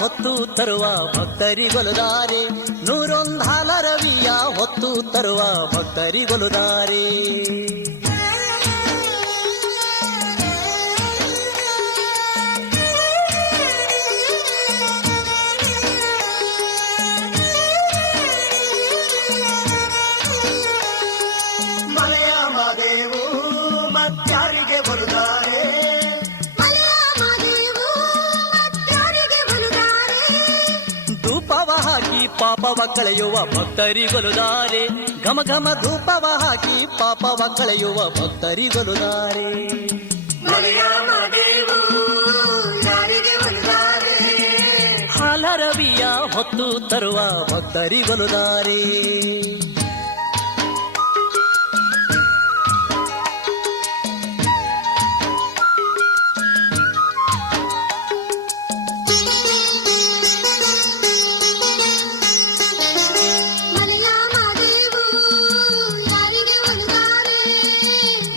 ಹೊತ್ತು ತರುವ ಭಕ್ತರಿಗೊಲುದಾರೆ, ನೂರೊಂದು ರವಿಯ ಹೊತ್ತು ತರುವ ಭಕ್ತರಿಗೊಲುದಾರೆ. ಮಲೆಯ ಮಾದೇವು ಮತ್ಯಾರಿಗೆ ಬರುತ್ತಾರೆ, ಧೂಪವ ಹಾಕಿ ಪಾಪವ ಕಳೆಯುವ ಭಕ್ತರಿಗೊಲುದಾರೆ, ಘಮ ಘಮ ಧೂಪವ ಹಾಕಿ ಪಾಪವ ಕಳೆಯುವ ಭಕ್ತರಿಗೊಲುದಾರೆ. ಮಲೆಯ ಮಾದೇವು ಯಾರಿಗೆ ಬರುತ್ತಾರೆ, ಹಾಲರವಿಯ ಹೊತ್ತು ತರುವ ಭಕ್ತರಿಗೊಲುದಾರೆ.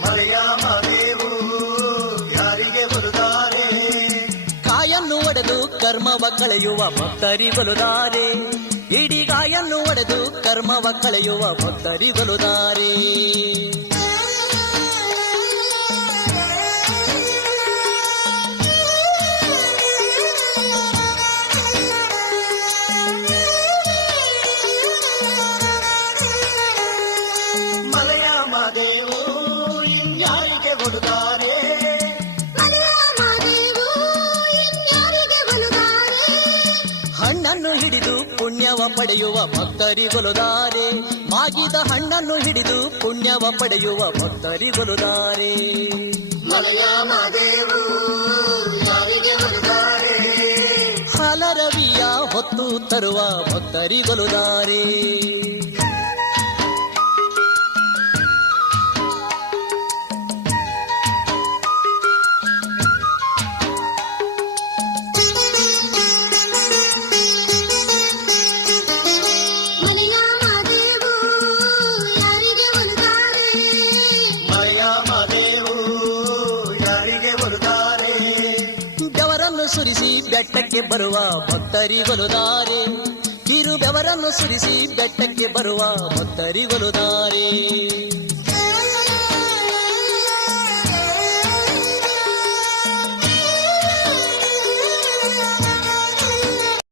ಮಲೆಯ ಮಾದೇವು ಯಾರಿಗೆ ಬರುತ್ತಾರೆ, ಕಾಯನ್ನು ಒಡೆದು ಕರ್ಮವ ಕಳೆಯುವ ಭಕ್ತರಿಗೊಲುದಾರೆ, ಇಡೀ ಗಾಯನ್ನು ಒಡೆದು ಕರ್ಮವ ಕಳೆಯುವ ಭಕ್ತರಿಗೊಲುದಾರೆ. ಮಲೆಯ ಮಾದೇವು ಯಾರಿಗೆ ಬರುತ್ತಾರೆ, ಹಣ್ಣನ್ನು ಹಿಡಿದು ಪುಣ್ಯವ ಪಡೆಯುವ ಭಕ್ತರಿಗೊಲುದಾರೆ, ಮಾಗಿದ ಹಣ್ಣನ್ನು ಹಿಡಿದು ಪುಣ್ಯವ ಪಡೆಯುವ ಭಕ್ತರಿಗೊಲುದಾರೆ. ಮಲೆಯ ಮಾದೇವು ಯಾರಿಗೆ ಬರುತ್ತಾರೆ, ಹಾಲರವಿಯ ಹೊತ್ತು ತರುವ ಭಕ್ತರಿಗೊಲುದಾರೆ. ಮಲೆಯ ಮಾದೇವು ಯಾರಿಗೆ ಬರುತ್ತಾರೆ, ಬೆವರನ್ನು ಸುರಿಸಿ ಬೆಟ್ಟಕ್ಕೆ ಬರುವ ಭಕ್ತರಿಗೊಲುದಾರೆ, ಕಿರು ಬೆವರನ್ನು ಸುರಿಸಿ ಬೆಟ್ಟಕ್ಕೆ ಬರುವ ಭಕ್ತರಿಗೊಲುದಾರೆ.